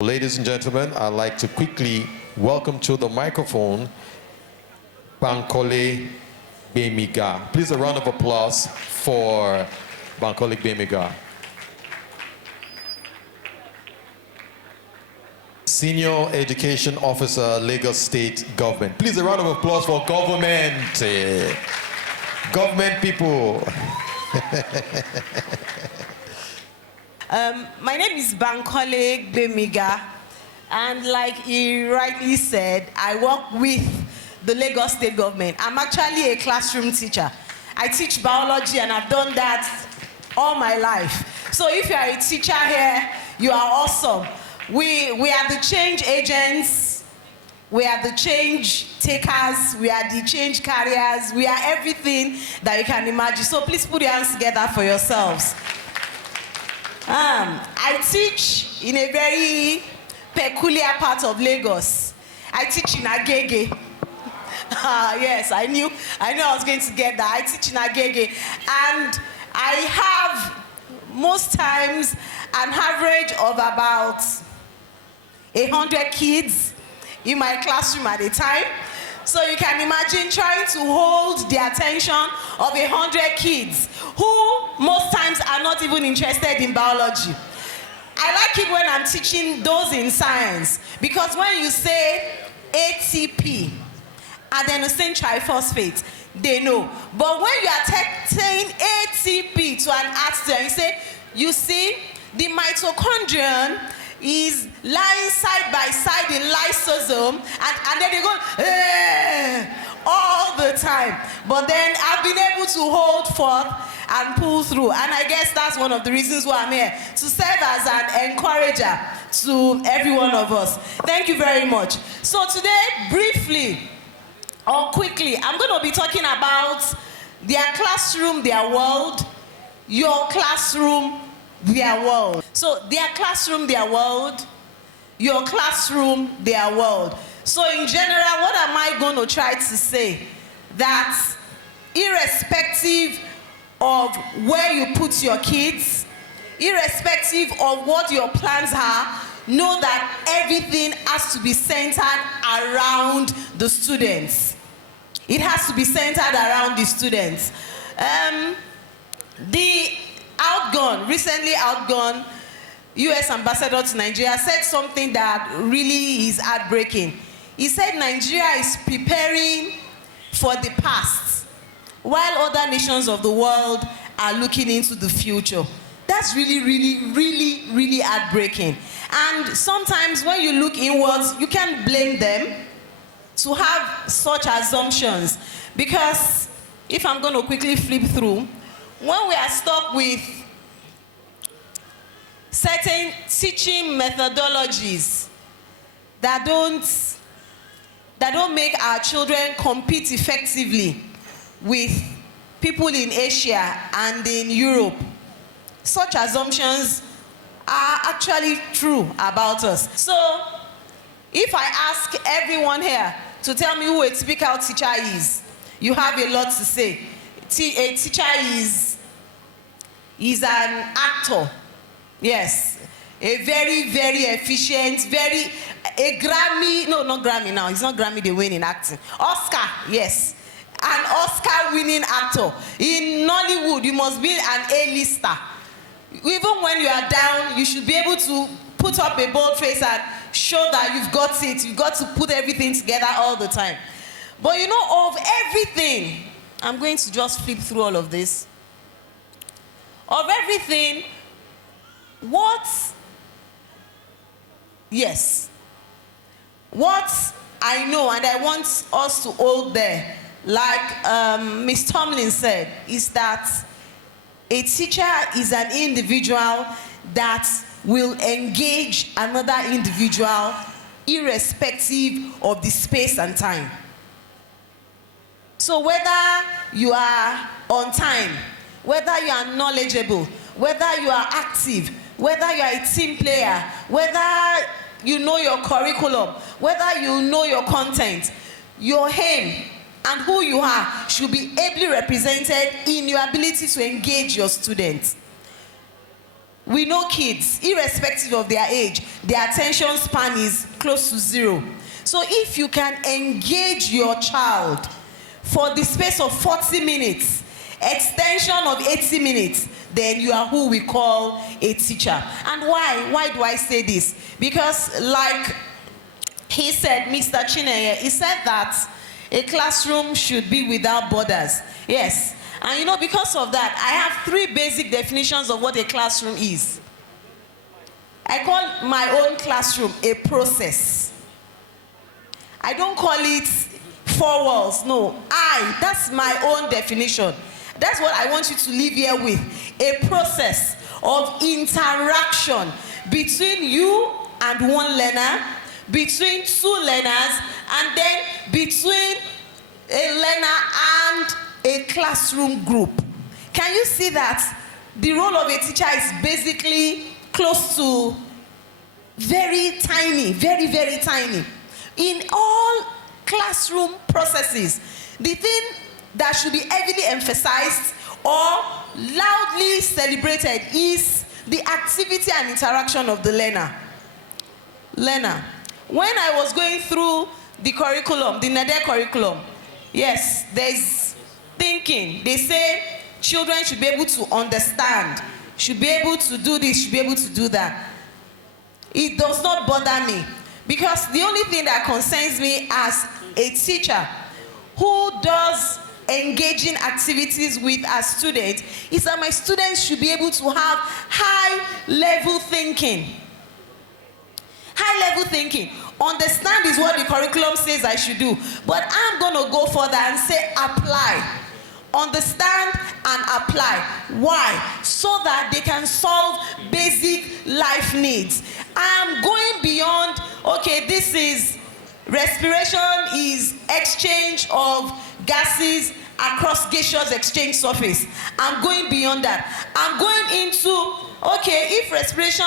Ladies and gentlemen, I'd like to quickly welcome to the microphone Bankole Gbemiga. Please a round of applause for Bankole Gbemiga. Senior Education Officer, Lagos State Government. Please a round of applause for government. Government people. My name is Bankole Gbemiga, and like he rightly said, I work with the Lagos State Government. I'm actually a classroom teacher. I teach biology, and I've done that all my life. So if you are a teacher here, you are awesome. We are the change agents, we are the change takers, we are the change carriers, we are everything that you can imagine. So please put your hands together for yourselves. I teach in a very peculiar part of Lagos. I teach in Agege. Yes, I knew I was going to get that. I teach in Agege. And I have most times an average of about 100 kids in my classroom at a time. So you can imagine trying to hold the attention of 100 kids who most times are not even interested in biology. I like it when I'm teaching those in science, because when you say ATP, adenosine triphosphate, they know. But when you are saying ATP to an art student, you see, the mitochondrion is lying side by side in lysosome, and then they go all the time. But then I've been able to hold forth and pull through, and I guess that's one of the reasons why I'm here, to serve as an encourager to every one of us. Thank you very much. So today, briefly or quickly, I'm going to be talking about their classroom, their world, your classroom, their world. So their classroom, their world, your classroom, their world. So in general, what am I going to try to say? That irrespective of where you put your kids, irrespective of what your plans are, know that everything has to be centered around the students. It has to be centered around the students. Recently outgone US ambassador to Nigeria said something that really is heartbreaking. He said Nigeria is preparing for the past, while other nations of the world are looking into the future. That's really, really, really, really heartbreaking. And sometimes when you look inwards, you can't blame them to have such assumptions. Because if I'm going to quickly flip through, when we are stuck with certain teaching methodologies that don't make our children compete effectively with people in Asia and in Europe, such assumptions are actually true about us. So if I ask everyone here to tell me who a typical teacher is, you have a lot to say. A teacher is an actor. Yes, a very, very efficient, a Grammy, no, not Grammy now, it's not Grammy they win in acting. Oscar, yes, an Oscar-winning actor. In Nollywood, you must be an A-lister. Even when you are down, you should be able to put up a bold face and show that you've got it. You've got to put everything together all the time. But you know, of everything, I'm going to just flip through all of this. Of everything, what I know, and I want us to hold there, like Ms. Tomlin said, is that a teacher is an individual that will engage another individual irrespective of the space and time. So whether you are on time, whether you are knowledgeable, whether you are active, whether you are a team player, whether you know your curriculum, whether you know your content, your aim and who you are should be ably represented in your ability to engage your students. we know kids, irrespective of their age, their attention span is close to 0. So if you can engage your child for the space of 40 minutes, extension of 80 minutes, then you are who we call a teacher. And why? Why do I say this? Because like he said, Mr. Chineye, he said that a classroom should be without borders. Yes. And you know, because of that, I have 3 basic definitions of what a classroom is. I call my own classroom a process. I don't call it 4 walls. No, that's my own definition. That's what I want you to leave here with. A process of interaction between you and one learner, between 2 learners, and then between a learner and a classroom group. Can you see that the role of a teacher is basically close to very tiny, very, very tiny. In all classroom processes, the thing that should be heavily emphasized or loudly celebrated is the activity and interaction of the learner. When I was going through the curriculum, the NEDE curriculum, yes, there's thinking. They say children should be able to understand, should be able to do this, should be able to do that. It does not bother me, because the only thing that concerns me as a teacher who does engaging activities with our students is that my students should be able to have high-level thinking. High-level thinking. Understand is what the curriculum says I should do, but I'm going to go further and say apply. Understand and apply. Why? So that they can solve basic life needs. I'm going beyond, okay, this is respiration is exchange of gases across gaseous exchange surface. I'm going beyond that. I'm going into, okay, if respiration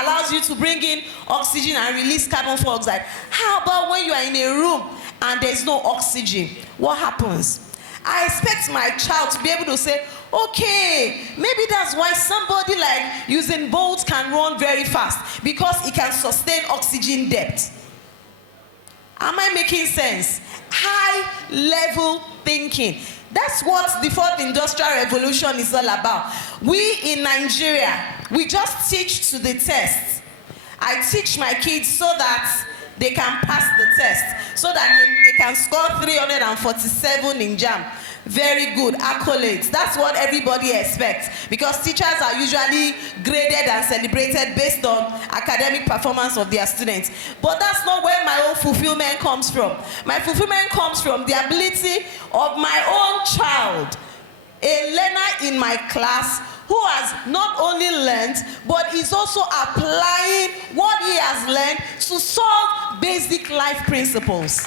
allows you to bring in oxygen and release carbon dioxide, how about when you are in a room and there's no oxygen? What happens? I expect my child to be able to say, okay, maybe that's why somebody like Usain Bolt can run very fast, because he can sustain oxygen depth. Am I making sense? High-level thinking. That's what the 4th Industrial Revolution is all about. We in Nigeria, we just teach to the test. I teach my kids so that they can pass the test, so that they can score 347 in JAM. Very good, accolades. That's what everybody expects, because teachers are usually graded and celebrated based on academic performance of their students. But that's not where my own fulfillment comes from. My fulfillment comes from the ability of my own child, a learner in my class, who has not only learned, but is also applying what he has learned to solve basic life principles.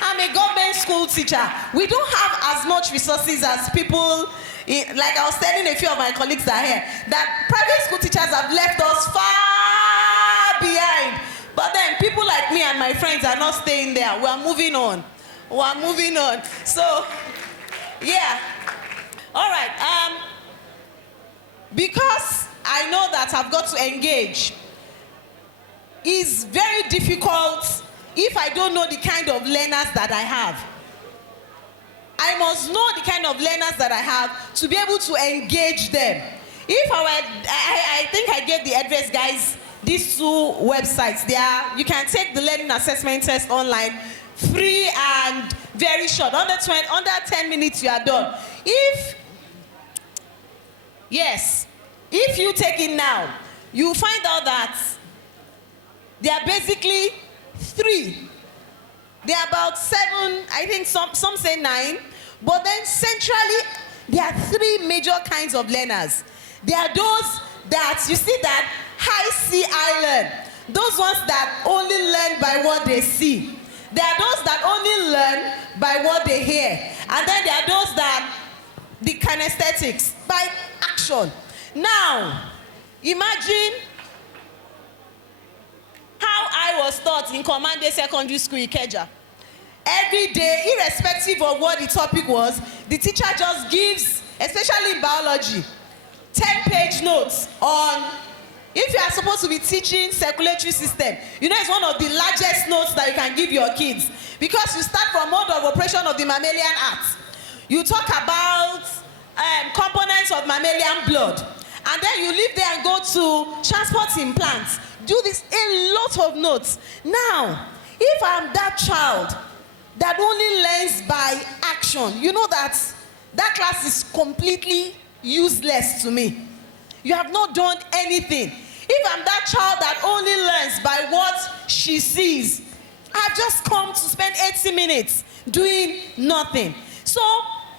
I'm a government school teacher. We don't have as much resources as people, like I was telling a few of my colleagues that are here, that private school teachers have left us far behind. But then people like me and my friends are not staying there. We are moving on. We are moving on. So, yeah. All right. Because I know that I've got to engage, it's very difficult if I don't know the kind of learners that I have. I must know the kind of learners that I have to be able to engage them. If I think I gave the Edves guys these 2 websites. You can take the learning assessment test online, free and very short. Under 10 minutes you are done. If you take it now, you find out that they are basically 3. They are about 7, I think some say 9, but then centrally there are 3 major kinds of learners. There are those that, you see that, high see, I learn. Those ones that only learn by what they see. There are those that only learn by what they hear. And then there are those that, the kinesthetics, by action. Now, imagine how I was taught in Command Secondary School, Ikeja. Every day, irrespective of what the topic was, the teacher just gives, especially in biology, 10-page notes on, if you are supposed to be teaching circulatory system, you know it's one of the largest notes that you can give your kids, because you start from mode of operation of the mammalian heart. You talk about components of mammalian blood, and then you leave there and go to transport in plants. Do this, a lot of notes. Now, if I'm that child that only learns by action, you know that that class is completely useless to me. You have not done anything. If I'm that child that only learns by what she sees, I've just come to spend 80 minutes doing nothing. So,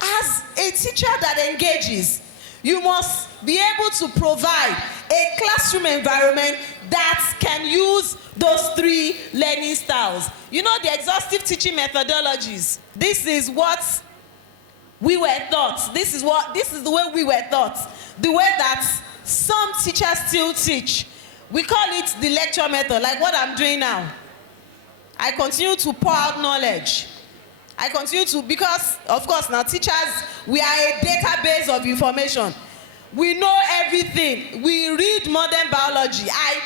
as a teacher that engages, you must be able to provide a classroom environment that can use those 3 learning styles. You know, the exhaustive teaching methodologies. This is what we were taught. This is the way we were taught. The way that some teachers still teach. We call it the lecture method, like what I'm doing now. I continue to pour out knowledge. I continue to, because, of course, now teachers, we are a database of information. We know everything. We read modern biology. I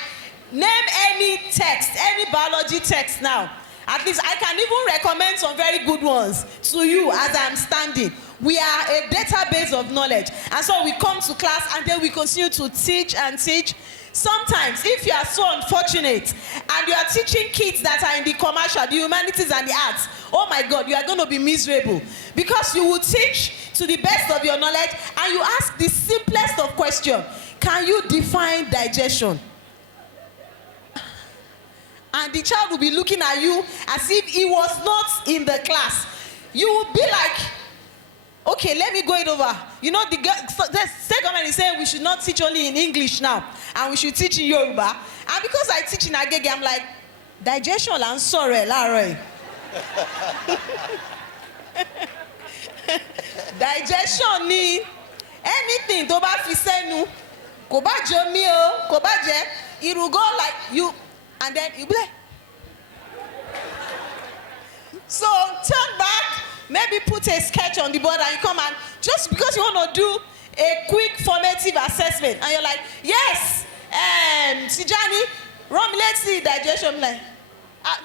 name any text, any biology text now. At least I can even recommend some very good ones to you as I'm standing. We are a database of knowledge. And so we come to class and then we continue to teach and teach. Sometimes, if you are so unfortunate and you are teaching kids that are in the commercial, the humanities and the arts, oh my God, you are going to be miserable. Because you will teach to the best of your knowledge and you ask the simplest of questions. Can you define digestion? And the child will be looking at you as if he was not in the class. You will be like, okay, let me go it over. You know, the state government is saying we should not teach only in English now, and we should teach in Yoruba. And because I teach in Agege, I'm like, digestion, I'm sorry, Larry. Digestion ni anything tó bá fi sẹ́nu, kò bá jẹ omi o, kò bá jẹ, it will go like you, and then you be like. So turn back, maybe put a sketch on the board and you come and, just because you want to do a quick formative assessment, and you're like, yes, Tijani, let's see digestion. I'm like,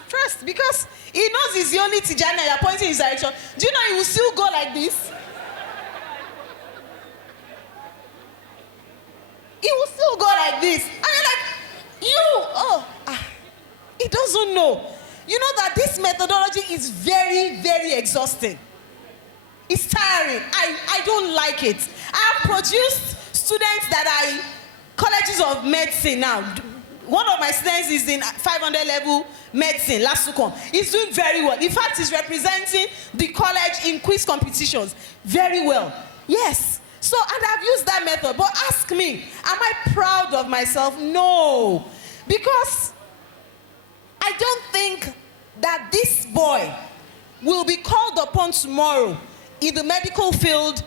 first, because he knows he's the only Tijani and you're pointing in his direction. Do you know he will still go like this? He will still go like this. And you're like, he doesn't know. You know that this methodology is very, very exhausting. It's tiring. I don't like it. I have produced students that are colleges of medicine now. One of my students is in 500 level medicine, last to come. He's doing very well. In fact, he's representing the college in quiz competitions very well. Yes. So, and I've used that method. But ask me, am I proud of myself? No. Because I don't think that this boy will be called upon tomorrow in the medical field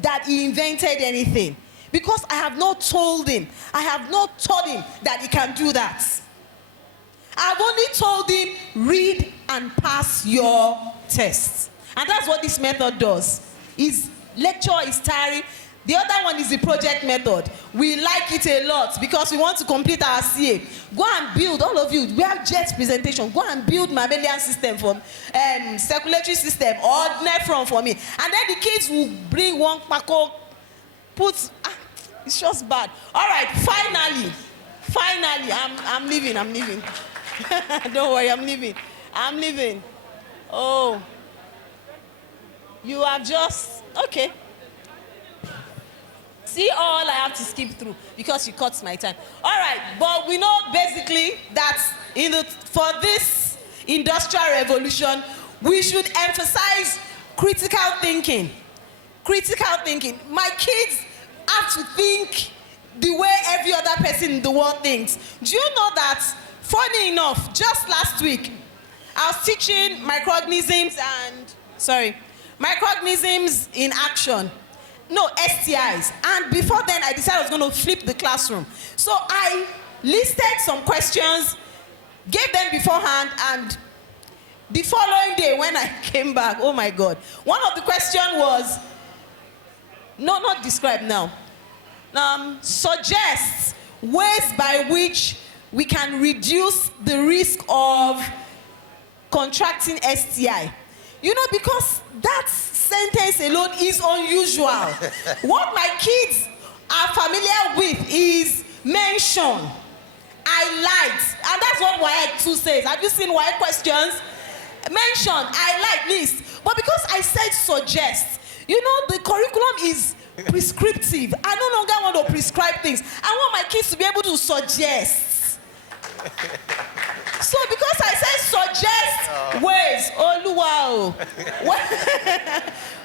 that he invented anything. Because I have not told him, I have not taught him that he can do that. I've only told him, read and pass your tests. And that's what this method does. His lecture is tiring. The other one is the project method. We like it a lot because we want to complete our CA. Go and build, all of you, we have JET presentation. Go and build mammalian system for circulatory system or nephron for me. And then the kids will bring one pako, it's just bad. All right, finally, I'm leaving. Don't worry, I'm leaving. Oh, you have just, okay. See all I have to skip through because you cut my time. All right, but we know basically that for this industrial revolution, we should emphasize critical thinking. Critical thinking. My kids have to think the way every other person in the world thinks. Do you know that, funny enough, just last week, I was teaching microorganisms in action. No, STIs. And before then, I decided I was going to flip the classroom. So I listed some questions, gave them beforehand, and the following day when I came back, oh my God. One of the questions was, no, not describe now. suggests ways by which we can reduce the risk of contracting STI. You know, because that sentence alone is unusual. What my kids are familiar with is mention, I liked, and that's what WAEC 2 says. Have you seen WAEC questions? Mention, I like, list. But because I said suggest, you know, the curriculum is prescriptive. I no longer want to prescribe things. I want my kids to be able to suggest. So because I said suggest ways, oh wow,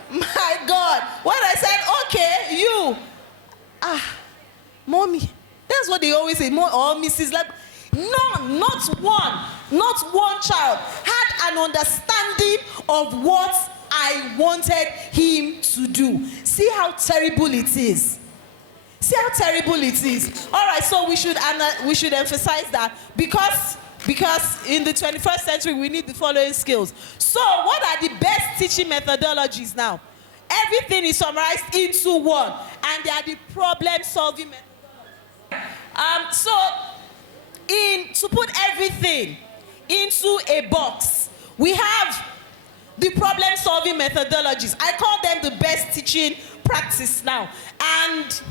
my God, when I said okay, you, mommy, that's what they always say, or Mrs. Like, none, not one child had an understanding of what I wanted him to do. See how terrible it is. See how terrible it is. All right, so we should emphasize that because in the 21st century we need the following skills. So what are the best teaching methodologies now? Everything is summarized into one, and they are the problem-solving methodologies. To put everything into a box, we have the problem-solving methodologies. I call them the best teaching practice now, and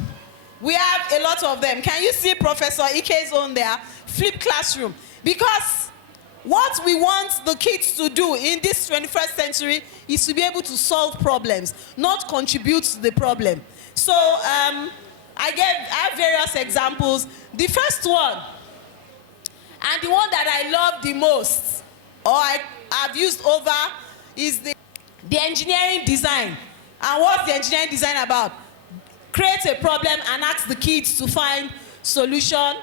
we have a lot of them. Can you see Professor Ike's own there? Flip classroom. Because what we want the kids to do in this 21st century is to be able to solve problems, not contribute to the problem. So I have various examples. The first one, and the one that I love the most, or I've used over, is the engineering design. And what's the engineering design about? Create a problem and ask the kids to find solution.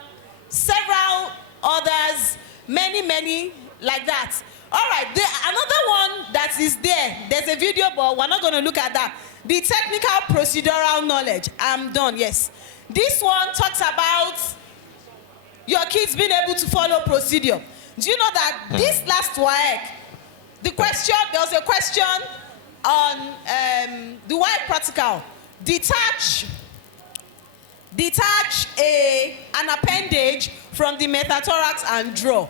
Several others, many like that. All right, another one that is there's a video, but we're not going to look at that. The technical procedural knowledge. I'm done, yes. This one talks about your kids being able to follow procedure. Do you know that this last WAEC, there was a question on the WAEC practical. Detach an appendage from the metathorax and draw.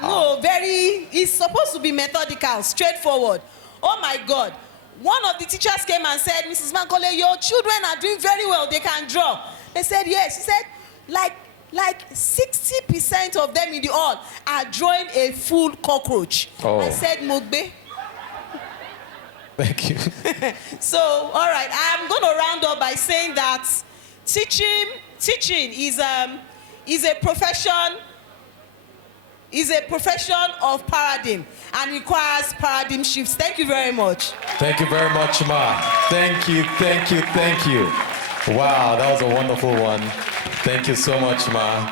No, it's supposed to be methodical, straightforward. Oh my God. One of the teachers came and said, Mrs. Bankole, your children are doing very well, they can draw. They said, yes. She said, like 60% of them in the hall are drawing a full cockroach. Oh. I said, Mogbe. Thank you. So, all right, I'm going to round up by saying that teaching is a profession of paradigm and requires paradigm shifts. Thank you very much. Thank you very much, Ma. Thank you. Wow, that was a wonderful one. Thank you so much, Ma.